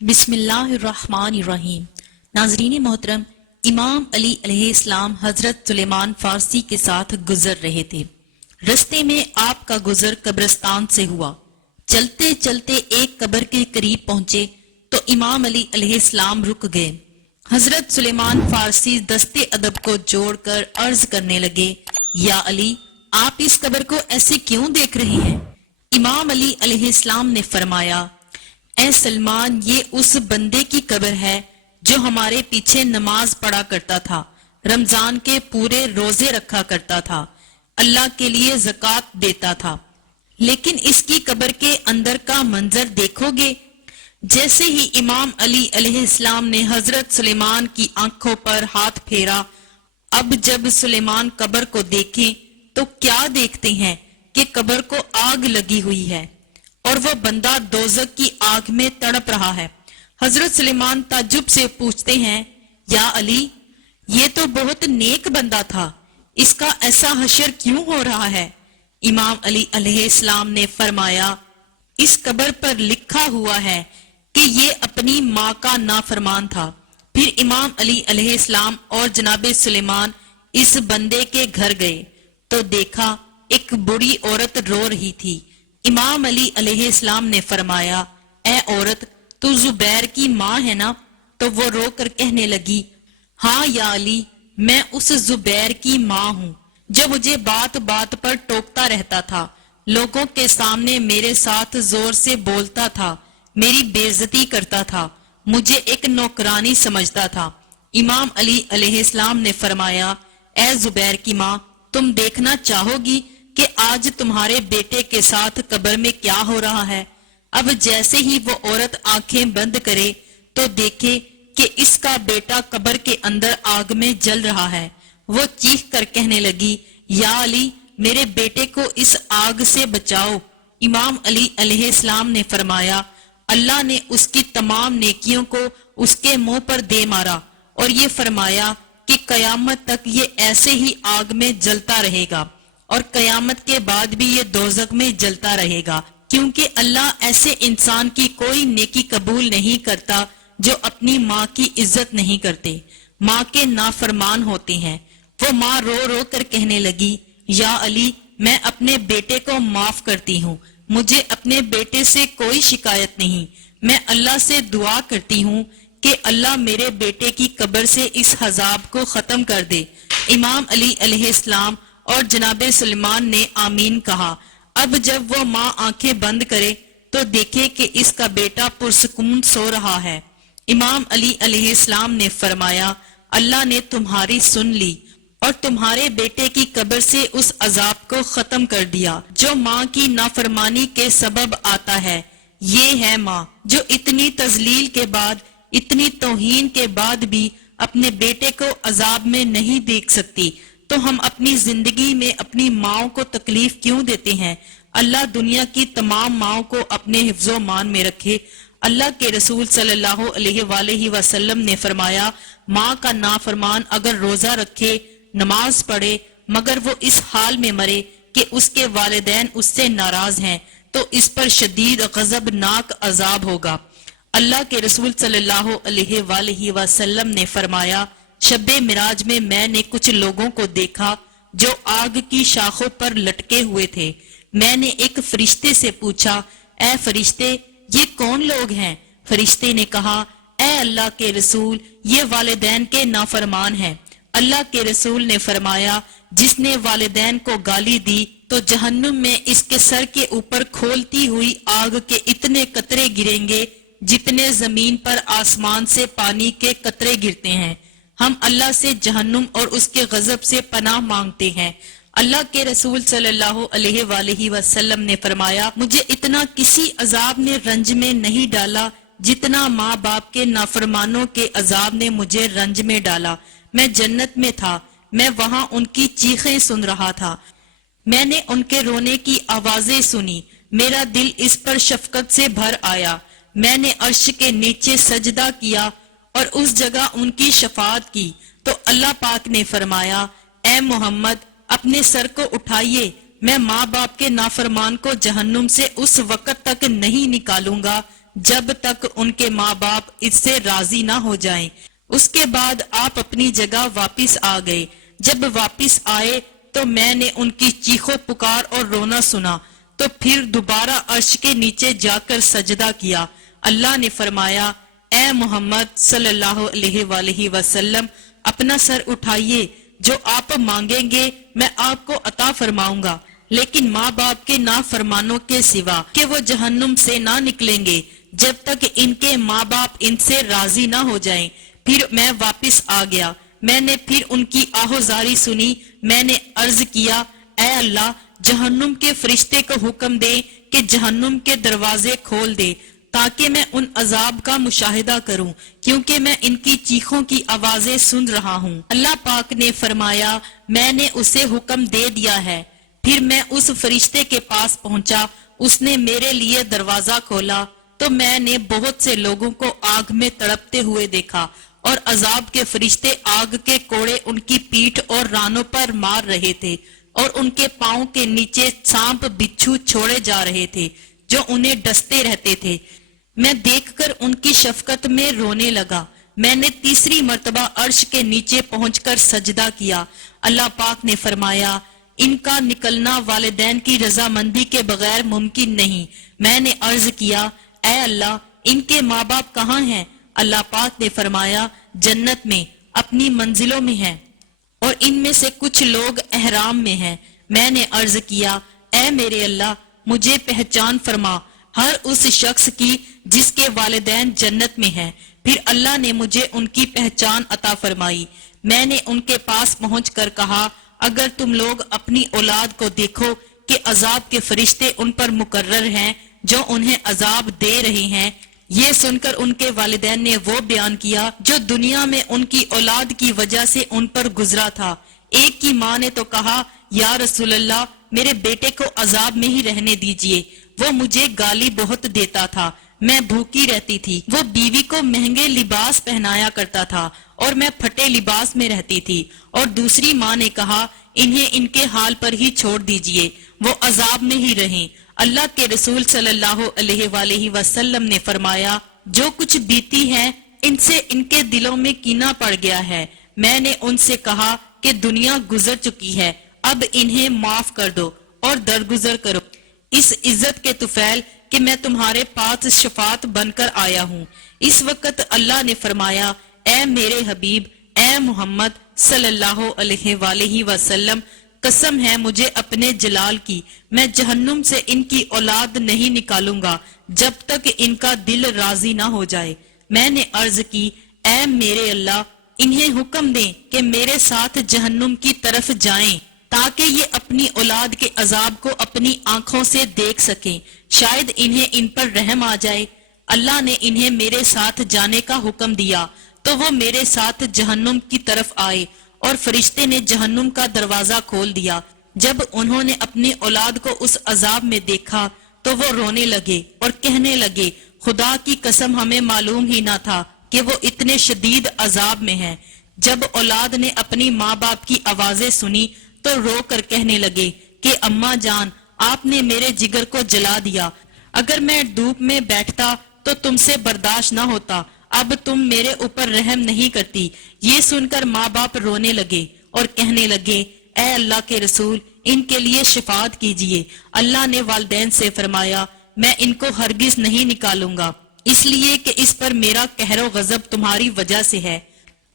بسم اللہ الرحمن الرحیم۔ ناظرین محترم، امام علی علیہ السلام حضرت سلیمان فارسی کے ساتھ گزر رہے تھے۔ رستے میں آپ کا گزر قبرستان سے ہوا۔ چلتے چلتے ایک قبر کے قریب پہنچے تو امام علی علیہ السلام رک گئے۔ حضرت سلیمان فارسی دستے ادب کو جوڑ کر عرض کرنے لگے، یا علی، آپ اس قبر کو ایسے کیوں دیکھ رہے ہیں؟ امام علی علیہ السلام نے فرمایا، اے سلمان، یہ اس بندے کی قبر ہے جو ہمارے پیچھے نماز پڑھا کرتا تھا، رمضان کے پورے روزے رکھا کرتا تھا، اللہ کے لیے زکوٰۃ دیتا تھا، لیکن اس کی قبر کے اندر کا منظر دیکھو گے۔ جیسے ہی امام علی علیہ السلام نے حضرت سلیمان کی آنکھوں پر ہاتھ پھیرا، اب جب سلیمان قبر کو دیکھیں تو کیا دیکھتے ہیں کہ قبر کو آگ لگی ہوئی ہے اور وہ بندہ دوزخ کی آگ میں تڑپ رہا ہے۔ حضرت سلیمان تعجب سے پوچھتے ہیں، یا علی، یہ تو بہت نیک بندہ تھا، اس کا ایسا حشر کیوں ہو رہا ہے؟ امام علی علیہ السلام نے فرمایا، اس قبر پر لکھا ہوا ہے کہ یہ اپنی ماں کا نافرمان تھا۔ پھر امام علی علیہ السلام اور جناب سلیمان اس بندے کے گھر گئے تو دیکھا ایک بوڑھی عورت رو رہی تھی۔ امام علی علیہ السلام نے فرمایا، اے عورت، تو زبیر کی ماں ہے نا؟ تو وہ رو کر کہنے لگی، ہاں یا علی، میں اس زبیر کی ماں ہوں جو مجھے بات بات پر ٹوکتا رہتا تھا، لوگوں کے سامنے میرے ساتھ زور سے بولتا تھا، میری بے عزتی کرتا تھا، مجھے ایک نوکرانی سمجھتا تھا۔ امام علی علیہ السلام نے فرمایا، اے زبیر کی ماں، تم دیکھنا چاہو گی کہ آج تمہارے بیٹے کے ساتھ قبر میں کیا ہو رہا ہے؟ اب جیسے ہی وہ عورت آنکھیں بند کرے تو دیکھے کہ اس کا بیٹا قبر کے اندر آگ میں جل رہا ہے۔ وہ چیخ کر کہنے لگی، یا علی، میرے بیٹے کو اس آگ سے بچاؤ۔ امام علی علیہ السلام نے فرمایا، اللہ نے اس کی تمام نیکیوں کو اس کے منہ پر دے مارا اور یہ فرمایا کہ قیامت تک یہ ایسے ہی آگ میں جلتا رہے گا اور قیامت کے بعد بھی یہ دوزخ میں جلتا رہے گا، کیونکہ اللہ ایسے انسان کی کوئی نیکی قبول نہیں کرتا جو اپنی ماں کی عزت نہیں کرتے، ماں کے نافرمان ہوتے ہیں۔ وہ ماں رو رو کر کہنے لگی، یا علی، میں اپنے بیٹے کو معاف کرتی ہوں، مجھے اپنے بیٹے سے کوئی شکایت نہیں، میں اللہ سے دعا کرتی ہوں کہ اللہ میرے بیٹے کی قبر سے اس عذاب کو ختم کر دے۔ امام علی علیہ السلام اور جناب سلیمان نے آمین کہا۔ اب جب وہ ماں آنکھیں بند کرے تو دیکھے کہ اس کا بیٹا پرسکون سو رہا ہے۔ امام علی علیہ السلام نے فرمایا، اللہ نے تمہاری سن لی اور تمہارے بیٹے کی قبر سے اس عذاب کو ختم کر دیا جو ماں کی نافرمانی کے سبب آتا ہے۔ یہ ہے ماں جو اتنی تذلیل کے بعد، اتنی توہین کے بعد بھی اپنے بیٹے کو عذاب میں نہیں دیکھ سکتی، تو ہم اپنی زندگی میں اپنی ماؤں کو تکلیف کیوں دیتے ہیں؟ اللہ دنیا کی تمام ماؤں کو اپنے حفظ و مان میں رکھے۔ اللہ کے رسول صلی اللہ علیہ وآلہ وسلم نے فرمایا، ماں کا نافرمان اگر روزہ رکھے، نماز پڑھے، مگر وہ اس حال میں مرے کہ اس کے والدین اس سے ناراض ہیں، تو اس پر شدید غضبناک عذاب ہوگا۔ اللہ کے رسول صلی اللہ علیہ وآلہ وسلم نے فرمایا، شب معراج میں نے کچھ لوگوں کو دیکھا جو آگ کی شاخوں پر لٹکے ہوئے تھے۔ میں نے ایک فرشتے سے پوچھا، اے فرشتے، یہ کون لوگ ہیں؟ فرشتے نے کہا، اے اللہ کے رسول، یہ والدین کے نافرمان ہیں۔ اللہ کے رسول نے فرمایا، جس نے والدین کو گالی دی تو جہنم میں اس کے سر کے اوپر کھولتی ہوئی آگ کے اتنے قطرے گریں گے جتنے زمین پر آسمان سے پانی کے قطرے گرتے ہیں۔ ہم اللہ سے جہنم اور اس کے غضب سے پناہ مانگتے ہیں۔ اللہ کے رسول صلی اللہ علیہ وآلہ وسلم نے فرمایا، مجھے اتنا کسی عذاب نے رنج میں نہیں ڈالا جتنا ماں باپ کے نافرمانوں کے عذاب نے مجھے رنج میں ڈالا۔ میں جنت میں تھا، میں وہاں ان کی چیخیں سن رہا تھا، میں نے ان کے رونے کی آوازیں سنی، میرا دل اس پر شفقت سے بھر آیا۔ میں نے عرش کے نیچے سجدہ کیا اور اس جگہ ان کی شفاعت کی تو اللہ پاک نے فرمایا، اے محمد، اپنے سر کو اٹھائیے، میں ماں باپ کے نافرمان کو جہنم سے اس وقت تک نہیں نکالوں گا جب تک ان کے ماں باپ اس سے راضی نہ ہو جائیں۔ اس کے بعد آپ اپنی جگہ واپس آ گئے۔ جب واپس آئے تو میں نے ان کی چیخو پکار اور رونا سنا، تو پھر دوبارہ عرش کے نیچے جا کر سجدہ کیا۔ اللہ نے فرمایا، اے محمد صلی اللہ علیہ وآلہ وسلم، اپنا سر اٹھائیے، جو آپ مانگیں گے میں آپ کو عطا فرماؤں گا، لیکن ماں باپ کے نافرمانوں کے سوا کہ وہ جہنم سے نہ نکلیں گے جب تک ان کے ماں باپ ان سے راضی نہ ہو جائیں۔ پھر میں واپس آ گیا، میں نے پھر ان کی آہوزاری سنی۔ میں نے عرض کیا، اے اللہ، جہنم کے فرشتے کو حکم دے کہ جہنم کے دروازے کھول دے تاکہ میں ان عذاب کا مشاہدہ کروں، کیونکہ میں ان کی چیخوں کی آوازیں سن رہا ہوں۔ اللہ پاک نے فرمایا، میں نے اسے حکم دے دیا ہے۔ پھر میں اس فرشتے کے پاس پہنچا، اس نے میرے لیے دروازہ کھولا تو میں نے بہت سے لوگوں کو آگ میں تڑپتے ہوئے دیکھا، اور عذاب کے فرشتے آگ کے کوڑے ان کی پیٹھ اور رانوں پر مار رہے تھے، اور ان کے پاؤں کے نیچے سانپ بچھو چھوڑے جا رہے تھے جو انہیں ڈستے رہتے تھے۔ میں دیکھ کر ان کی شفقت میں رونے لگا۔ میں نے تیسری مرتبہ عرش کے نیچے پہنچ کر سجدہ کیا۔ اللہ پاک نے فرمایا، ان کا نکلنا والدین کی رضامندی کے بغیر ممکن نہیں۔ میں نے عرض کیا، اے اللہ، ان کے ماں باپ کہاں ہیں؟ اللہ پاک نے فرمایا، جنت میں اپنی منزلوں میں ہیں، اور ان میں سے کچھ لوگ احرام میں ہیں۔ میں نے عرض کیا، اے میرے اللہ، مجھے پہچان فرما ہر اس شخص کی جس کے والدین جنت میں ہیں۔ پھر اللہ نے مجھے ان کی پہچان عطا فرمائی۔ میں نے ان کے پاس پہنچ کر کہا، اگر تم لوگ اپنی اولاد کو دیکھو کہ عذاب کے فرشتے ان پر مقرر ہیں جو انہیں عذاب دے رہے ہیں۔ یہ سن کر ان کے والدین نے وہ بیان کیا جو دنیا میں ان کی اولاد کی وجہ سے ان پر گزرا تھا۔ ایک کی ماں نے تو کہا، یا رسول اللہ، میرے بیٹے کو عذاب میں ہی رہنے دیجئے، وہ مجھے گالی بہت دیتا تھا، میں بھوکی رہتی تھی، وہ بیوی کو مہنگے لباس پہنایا کرتا تھا اور میں پھٹے لباس میں رہتی تھی۔ اور دوسری ماں نے کہا، انہیں ان کے حال پر ہی چھوڑ دیجئے، وہ عذاب میں ہی رہیں۔ اللہ کے رسول صلی اللہ علیہ وآلہ وسلم نے فرمایا، جو کچھ بیتی ہے ان سے ان کے دلوں میں کینہ پڑ گیا ہے۔ میں نے ان سے کہا کہ دنیا گزر چکی ہے، اب انہیں معاف کر دو اور درگزر کرو، اس عزت کے طفیل کہ میں تمہارے پاس شفاعت بن کر آیا ہوں۔ اس وقت اللہ نے فرمایا، اے میرے حبیب، اے محمد صلی اللہ علیہ وآلہ وسلم، قسم ہے مجھے اپنے جلال کی، میں جہنم سے ان کی اولاد نہیں نکالوں گا جب تک ان کا دل راضی نہ ہو جائے۔ میں نے عرض کی، اے میرے اللہ، انہیں حکم دیں کہ میرے ساتھ جہنم کی طرف جائیں تاکہ یہ اپنی اولاد کے عذاب کو اپنی آنکھوں سے دیکھ سکیں، شاید انہیں ان پر رحم آ جائے۔ اللہ نے انہیں میرے ساتھ جانے کا حکم دیا تو وہ میرے ساتھ جہنم کی طرف آئے، اور فرشتے نے جہنم کا دروازہ کھول دیا۔ جب انہوں نے اپنی اولاد کو اس عذاب میں دیکھا تو وہ رونے لگے اور کہنے لگے، خدا کی قسم، ہمیں معلوم ہی نہ تھا کہ وہ اتنے شدید عذاب میں ہیں۔ جب اولاد نے اپنی ماں باپ کی آوازیں سنی تو رو کر کہنے لگے کہ اماں جان، آپ نے میرے جگر کو جلا دیا، اگر میں دھوپ میں بیٹھتا تو تم سے برداشت نہ ہوتا، اب تم میرے اوپر رحم نہیں کرتی۔ یہ سن کر ماں باپ رونے لگے اور کہنے لگے، اے اللہ کے رسول، ان کے لیے شفاعت کیجئے۔ اللہ نے والدین سے فرمایا، میں ان کو ہرگز نہیں نکالوں گا، اس لیے کہ اس پر میرا قہر و غضب تمہاری وجہ سے ہے۔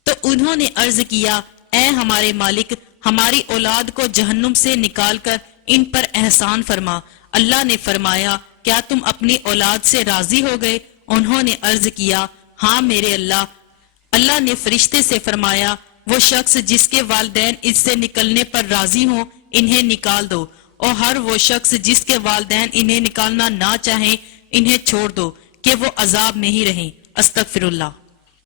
تو انہوں نے عرض کیا، اے ہمارے مالک، ہماری اولاد کو جہنم سے نکال کر ان پر احسان فرما۔ اللہ نے فرمایا، کیا تم اپنی اولاد سے راضی ہو گئے؟ انہوں نے عرض کیا، ہاں میرے اللہ۔ اللہ نے فرشتے سے فرمایا، وہ شخص جس کے والدین اس سے نکلنے پر راضی ہوں انہیں نکال دو، اور ہر وہ شخص جس کے والدین انہیں نکالنا نہ چاہیں انہیں چھوڑ دو کہ وہ عذاب میں ہی رہیں۔ استغفر اللہ۔